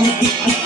Oh.